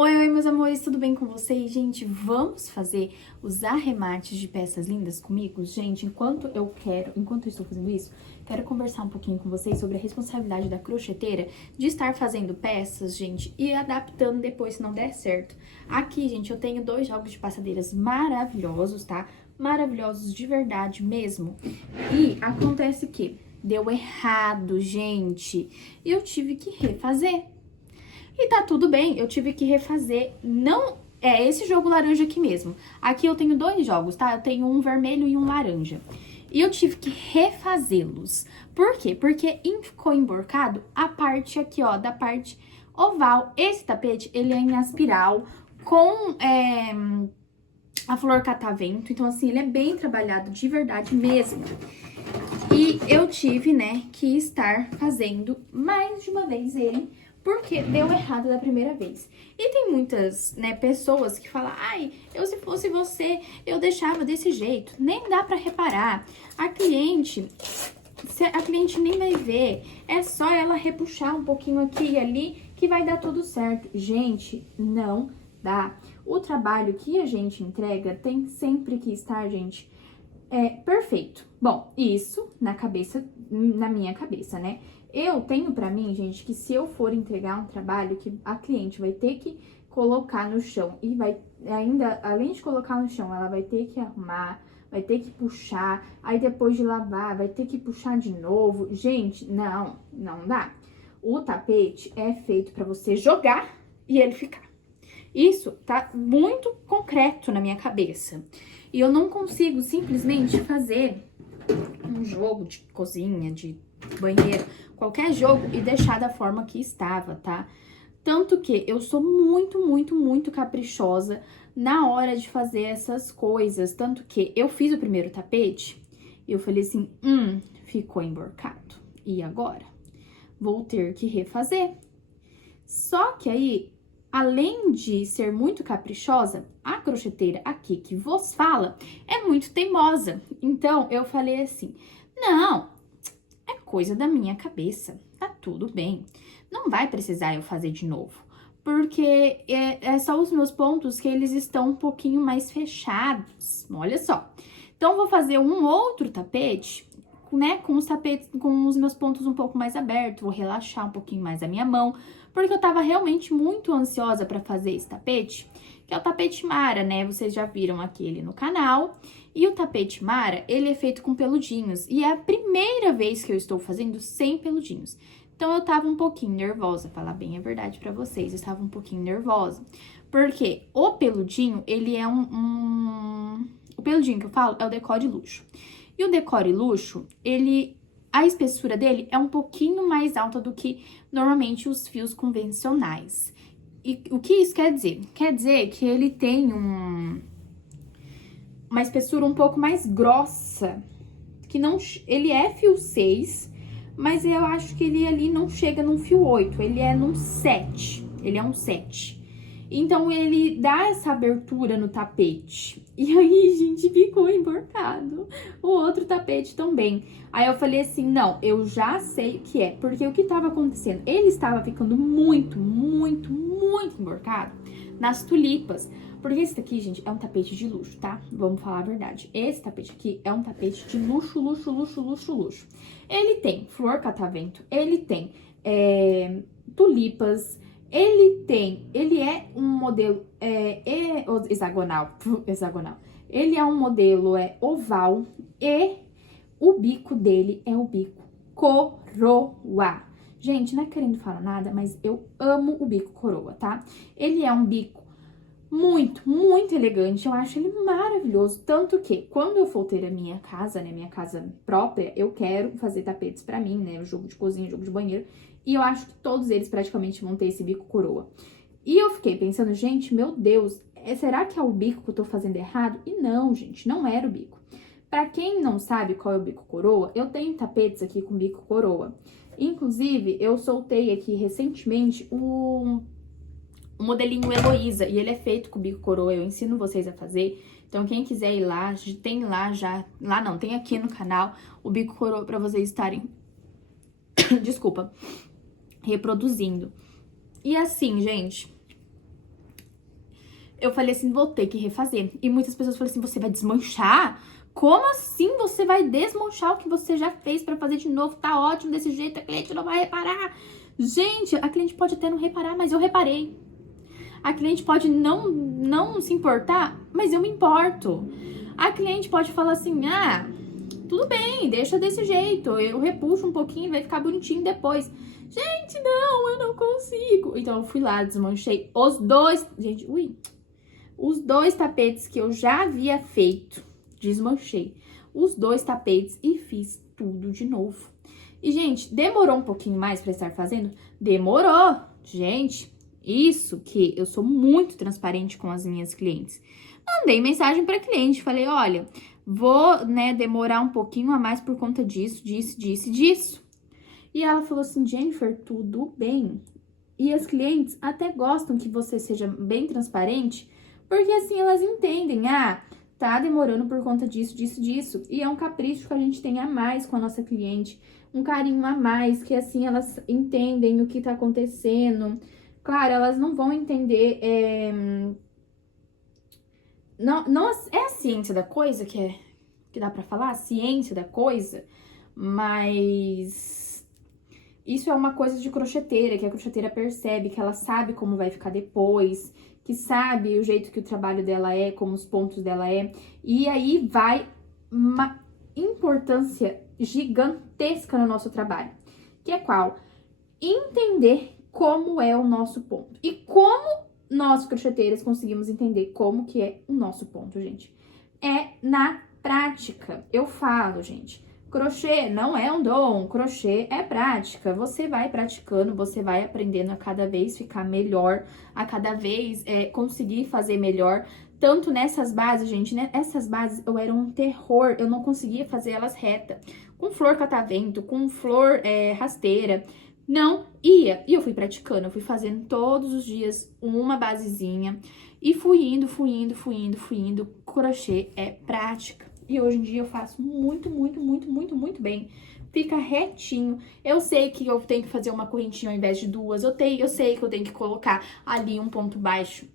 Oi, meus amores, tudo bem com vocês? Gente, vamos fazer os arremates de peças lindas comigo? Gente, enquanto eu estou fazendo isso, quero conversar um pouquinho com vocês sobre a responsabilidade da crocheteira de estar fazendo peças, gente, e adaptando depois se não der certo. Aqui, gente, eu tenho 2 jogos de passadeiras maravilhosos, tá? Maravilhosos de verdade mesmo. E acontece que deu errado, gente, e eu tive que refazer. E tá tudo bem, eu tive que refazer, não é esse jogo laranja aqui mesmo. Aqui eu tenho 2 jogos, tá? Eu tenho um vermelho e um laranja. E eu tive que refazê-los. Por quê? Porque ficou emborcado a parte aqui, ó, da parte oval. Esse tapete, ele é em aspiral com a flor catavento. Então, assim, ele é bem trabalhado de verdade mesmo. E eu tive, né, que estar fazendo mais de uma vez ele, porque deu errado da primeira vez. E tem muitas, né, pessoas que falam, ai, se fosse você, eu deixava desse jeito. Nem dá pra reparar. A cliente nem vai ver. É só ela repuxar um pouquinho aqui e ali que vai dar tudo certo. Gente, não dá. O trabalho que a gente entrega tem sempre que estar, gente, perfeito. Bom, isso na minha cabeça, né? Eu tenho pra mim, gente, que se eu for entregar um trabalho que a cliente vai ter que colocar no chão e vai ainda, além de colocar no chão, ela vai ter que arrumar, vai ter que puxar, aí depois de lavar, vai ter que puxar de novo. Gente, não dá. O tapete é feito pra você jogar e ele ficar. Isso tá muito concreto na minha cabeça. E eu não consigo simplesmente fazer um jogo de cozinha, de banheiro, qualquer jogo e deixar da forma que estava, tá? Tanto que eu sou muito caprichosa na hora de fazer essas coisas. Tanto que eu fiz o primeiro tapete e eu falei assim, ficou emborcado. E agora? Vou ter que refazer. Só que aí, além de ser muito caprichosa, a crocheteira aqui que vos fala é muito teimosa. Então, eu falei assim, não, é coisa da minha cabeça, tá tudo bem. Não vai precisar eu fazer de novo, porque é só os meus pontos que eles estão um pouquinho mais fechados, olha só. Então, vou fazer um outro tapete, né, com os meus pontos um pouco mais abertos, vou relaxar um pouquinho mais a minha mão, porque eu tava realmente muito ansiosa pra fazer esse tapete, que é o tapete Mara, né? Vocês já viram aqui ele no canal. E o tapete Mara, ele é feito com peludinhos. E é a primeira vez que eu estou fazendo sem peludinhos. Então, eu tava um pouquinho nervosa, falar bem a verdade pra vocês. Eu estava um pouquinho nervosa. Porque o peludinho, ele é O peludinho que eu falo é o decore luxo. E o decore luxo, a espessura dele é um pouquinho mais alta do que normalmente os fios convencionais. E o que isso quer dizer? Quer dizer que ele tem uma espessura um pouco mais grossa, que não, ele é fio 6, mas eu acho que ele ali não chega num fio 8, ele é num 7, ele é um 7. Então, ele dá essa abertura no tapete. E aí, gente, ficou emborcado. O outro tapete também. Aí eu falei assim, não, eu já sei o que é. Porque o que estava acontecendo? Ele estava ficando muito emborcado nas tulipas. Porque esse daqui, gente, é um tapete de luxo, tá? Vamos falar a verdade. Esse tapete aqui é um tapete de luxo. Ele tem flor catavento, ele tem tulipas, ele é um modelo hexagonal. Ele é um modelo oval e o bico dele é o bico coroa. Gente, não é querendo falar nada, mas eu amo o bico coroa, tá? Ele é um bico muito elegante, eu acho ele maravilhoso, tanto que quando eu for ter a minha casa, né, minha casa própria, eu quero fazer tapetes pra mim, né, jogo de cozinha, jogo de banheiro, e eu acho que todos eles praticamente vão ter esse bico coroa. E eu fiquei pensando, gente, meu Deus, será que é o bico que eu tô fazendo errado? E não, gente, não era o bico. Pra quem não sabe qual é o bico coroa, eu tenho tapetes aqui com bico coroa. Inclusive, eu soltei aqui recentemente o modelinho Heloísa, e ele é feito com bico coroa, eu ensino vocês a fazer. Então, quem quiser ir lá, tem lá já, lá não, tem aqui no canal o bico coroa pra vocês estarem, desculpa, reproduzindo. E assim, gente, eu falei assim, vou ter que refazer. E muitas pessoas falaram assim, você vai desmanchar? Como assim você vai desmanchar o que você já fez pra fazer de novo? Tá ótimo desse jeito, a cliente não vai reparar. Gente, a cliente pode até não reparar, mas eu reparei. A cliente pode não se importar, mas eu me importo. A cliente pode falar assim, ah, tudo bem, deixa desse jeito, eu repuxo um pouquinho, vai ficar bonitinho depois. Gente, não, eu não consigo. Então eu fui lá, desmanchei os dois, gente, os dois tapetes que eu já havia feito, desmanchei os dois tapetes e fiz tudo de novo. E, gente, demorou um pouquinho mais pra estar fazendo? Demorou, gente. Isso que eu sou muito transparente com as minhas clientes. Mandei mensagem pra cliente, falei, olha, vou, né, demorar um pouquinho a mais por conta disso. E ela falou assim, Jennifer, tudo bem. E as clientes até gostam que você seja bem transparente, porque assim elas entendem, ah, tá demorando por conta disso. E é um capricho que a gente tem a mais com a nossa cliente, um carinho a mais, que assim elas entendem o que tá acontecendo. Claro, elas não vão entender, não é a ciência da coisa que dá pra falar, a ciência da coisa, mas isso é uma coisa de crocheteira, que a crocheteira percebe, que ela sabe como vai ficar depois, que sabe o jeito que o trabalho dela é, como os pontos dela é, e aí vai uma importância gigantesca no nosso trabalho, que é qual? Entender como é o nosso ponto. E como nós, crocheteiras, conseguimos entender como que é o nosso ponto, gente? É na prática. Eu falo, gente, crochê não é um dom, crochê é prática. Você vai praticando, você vai aprendendo a cada vez ficar melhor, a cada vez conseguir fazer melhor. Tanto nessas bases, gente, né? Essas bases eu era um terror, eu não conseguia fazer elas reta. Com flor catavento, com flor rasteira, não ia. E eu fui praticando, eu fui fazendo todos os dias uma basezinha e fui indo. Crochê é prática. E hoje em dia eu faço muito bem. Fica retinho. Eu sei que eu tenho que fazer uma correntinha ao invés de duas. Eu sei que eu tenho que colocar ali um ponto baixo,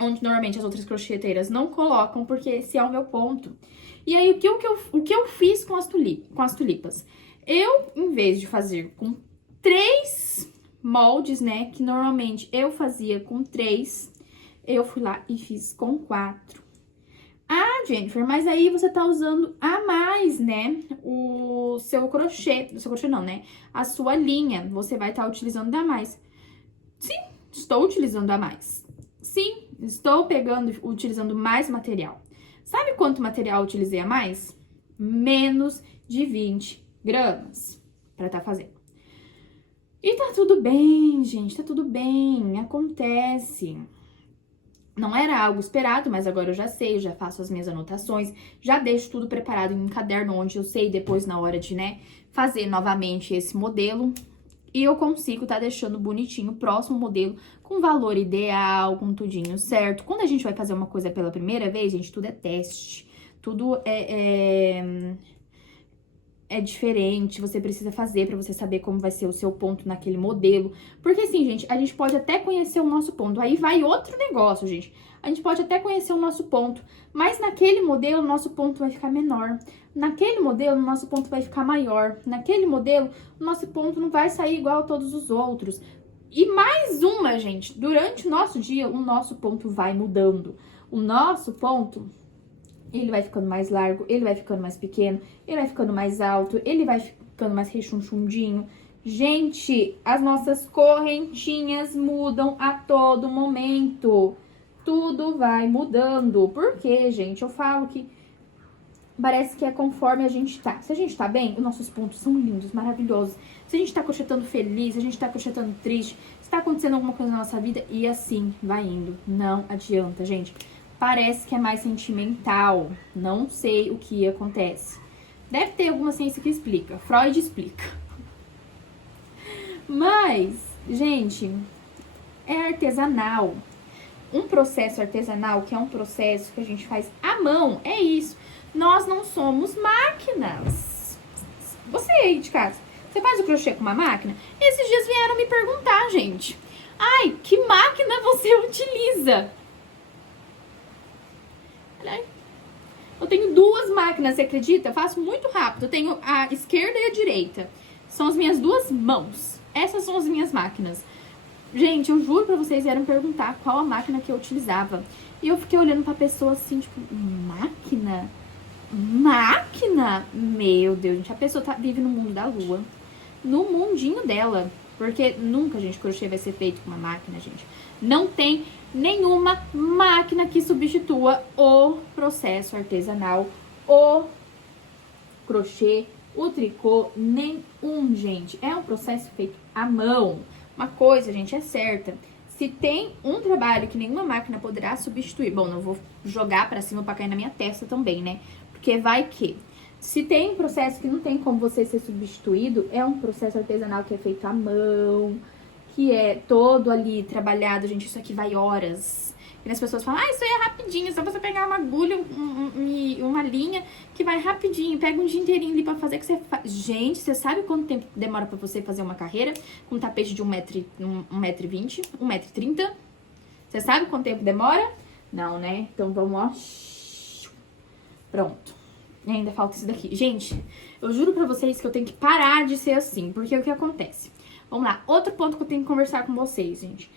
onde normalmente as outras crocheteiras não colocam, porque esse é o meu ponto. E aí, o que eu fiz com as tulipas? Eu, em vez de fazer com 3 moldes, né, que normalmente eu fazia com 3, eu fui lá e fiz com 4. Ah, Jennifer, mas aí você tá usando a mais, né, o seu crochê não, né, a sua linha, você vai estar utilizando a mais. Sim, estou utilizando a mais. Sim, estou utilizando mais material. Sabe quanto material eu utilizei a mais? Menos de 20 gramas para estar fazendo. E tá tudo bem, gente, tá tudo bem, acontece. Não era algo esperado, mas agora eu já sei, eu já faço as minhas anotações, já deixo tudo preparado em um caderno onde eu sei depois na hora de, né, fazer novamente esse modelo. E eu consigo tá deixando bonitinho o próximo modelo com valor ideal, com tudinho certo. Quando a gente vai fazer uma coisa pela primeira vez, gente, tudo é teste, tudo é diferente, você precisa fazer pra você saber como vai ser o seu ponto naquele modelo. Porque assim, gente, a gente pode até conhecer o nosso ponto. Aí vai outro negócio, gente. A gente pode até conhecer o nosso ponto, mas naquele modelo o nosso ponto vai ficar menor. Naquele modelo o nosso ponto vai ficar maior. Naquele modelo o nosso ponto não vai sair igual a todos os outros. E mais uma, gente, durante o nosso dia o nosso ponto vai mudando. O nosso ponto, ele vai ficando mais largo, ele vai ficando mais pequeno, ele vai ficando mais alto, ele vai ficando mais rechonchudinho. Gente, as nossas correntinhas mudam a todo momento. Tudo vai mudando. Por quê, gente? Eu falo que parece que é conforme a gente tá. Se a gente tá bem, os nossos pontos são lindos, maravilhosos. Se a gente tá crochetando feliz, se a gente tá crochetando triste, se tá acontecendo alguma coisa na nossa vida, e assim vai indo. Não adianta, gente. Parece que é mais sentimental. Não sei o que acontece. Deve ter alguma ciência que explica. Freud explica. Mas, gente, é artesanal. Um processo artesanal, que é um processo que a gente faz à mão, é isso. Nós não somos máquinas. Você aí de casa, você faz o crochê com uma máquina? Esses dias vieram me perguntar, gente. Ai, que máquina você utiliza? Eu tenho duas máquinas, você acredita? Eu faço muito rápido. Eu tenho a esquerda e a direita. São as minhas duas mãos. Essas são as minhas máquinas. Gente, eu juro pra vocês, vieram perguntar qual a máquina que eu utilizava. E eu fiquei olhando pra pessoa assim, tipo, máquina? Máquina? Meu Deus, gente, a pessoa vive no mundo da lua. No mundinho dela. Porque nunca, gente, crochê vai ser feito com uma máquina, gente. Não tem nenhuma máquina que substitua o processo artesanal, o crochê, o tricô, nenhum, gente. É um processo feito à mão. Uma coisa, gente, é certa. Se tem um trabalho que nenhuma máquina poderá substituir, bom, não vou jogar pra cima pra cair na minha testa também, né? Porque vai que... Se tem um processo que não tem como você ser substituído, é um processo artesanal que é feito à mão, que é todo ali trabalhado, gente, isso aqui vai horas. E as pessoas falam, isso aí é rapidinho, só você pegar uma agulha, uma linha, que vai rapidinho, pega um dia inteirinho ali pra fazer, que você faz. Gente, você sabe quanto tempo demora pra você fazer uma carreira com um tapete de 1,20 m, 1,30 m? Você sabe quanto tempo demora? Não, né? Então vamos, ó. Pronto. E ainda falta isso daqui. Gente, eu juro pra vocês que eu tenho que parar de ser assim, porque o que acontece? Vamos lá, outro ponto que eu tenho que conversar com vocês, gente.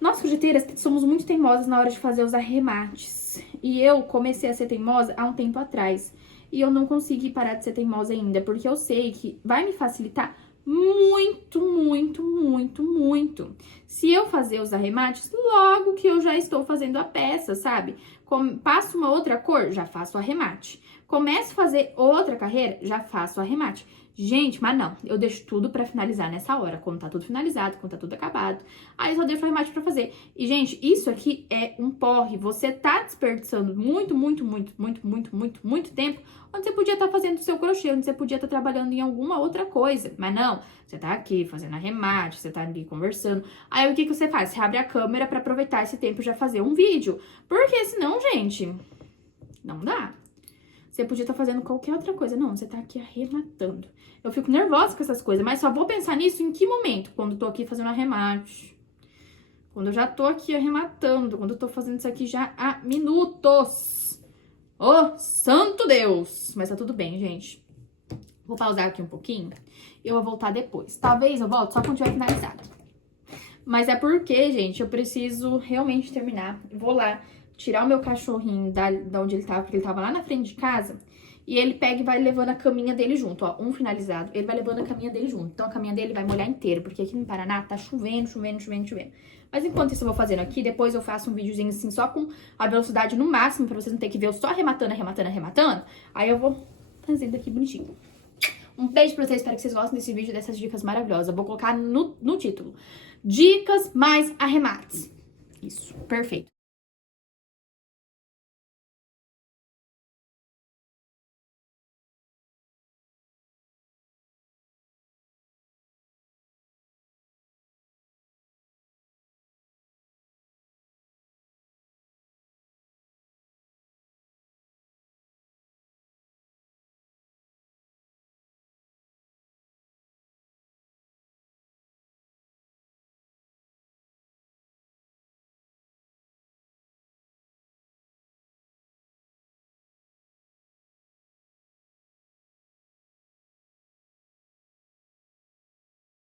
Nós, crojeteiras, somos muito teimosas na hora de fazer os arremates. E eu comecei a ser teimosa há um tempo atrás. E eu não consegui parar de ser teimosa ainda, porque eu sei que vai me facilitar muito, muito, muito, muito. Se eu fazer os arremates, logo que eu já estou fazendo a peça, sabe? Passo uma outra cor, já faço o arremate. Começo a fazer outra carreira, já faço o arremate. Gente, mas não, eu deixo tudo pra finalizar nessa hora, quando tá tudo finalizado, quando tá tudo acabado. Aí eu só deixo o arremate pra fazer. E, gente, isso aqui é um porre. Você tá desperdiçando muito, muito, muito, muito, muito, muito, muito tempo onde você podia estar fazendo o seu crochê, onde você podia estar trabalhando em alguma outra coisa. Mas não, você tá aqui fazendo arremate, você tá ali conversando. Aí o que que você faz? Você abre a câmera pra aproveitar esse tempo e já fazer um vídeo. Porque senão, gente, não dá. Você podia estar fazendo qualquer outra coisa. Não, você tá aqui arrematando. Eu fico nervosa com essas coisas, mas só vou pensar nisso em que momento? Quando eu tô aqui fazendo arremate. Quando eu já tô aqui arrematando. Quando eu tô fazendo isso aqui já há minutos. Oh, santo Deus! Mas tá tudo bem, gente. Vou pausar aqui um pouquinho e eu vou voltar depois. Talvez eu volte só quando tiver finalizado. Mas é porque, gente, eu preciso realmente terminar. Vou lá tirar o meu cachorrinho da onde ele tava, porque ele tava lá na frente de casa. E ele pega e vai levando a caminha dele junto, ó, um finalizado. Ele vai levando a caminha dele junto. Então, a caminha dele vai molhar inteiro, porque aqui no Paraná tá chovendo, chovendo, chovendo, chovendo. Mas enquanto isso eu vou fazendo aqui, depois eu faço um videozinho assim, só com a velocidade no máximo, pra vocês não terem que ver eu só arrematando, arrematando, arrematando. Aí eu vou fazendo aqui bonitinho. Um beijo pra vocês, espero que vocês gostem desse vídeo, dessas dicas maravilhosas. Eu vou colocar no título. Dicas mais arremates. Isso, perfeito.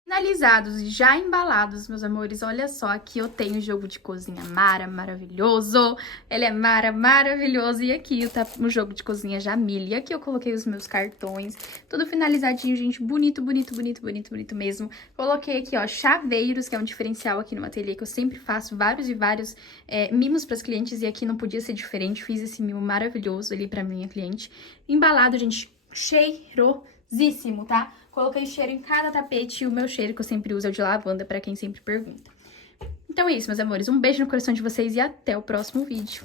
Finalizados e já embalados, meus amores, olha só, aqui eu tenho o jogo de cozinha maravilhoso, ele é maravilhoso, e aqui tá o jogo de cozinha Jamile, e aqui eu coloquei os meus cartões, tudo finalizadinho, gente, bonito, bonito, bonito, bonito, bonito mesmo. Coloquei aqui, ó, chaveiros, que é um diferencial aqui no ateliê, que eu sempre faço vários e vários mimos pras clientes, e aqui não podia ser diferente, fiz esse mimo maravilhoso ali pra minha cliente. Embalado, gente, cheirosíssimo, tá? Coloquei cheiro em cada tapete e o meu cheiro que eu sempre uso é o de lavanda, pra quem sempre pergunta. Então é isso, meus amores. Um beijo no coração de vocês e até o próximo vídeo.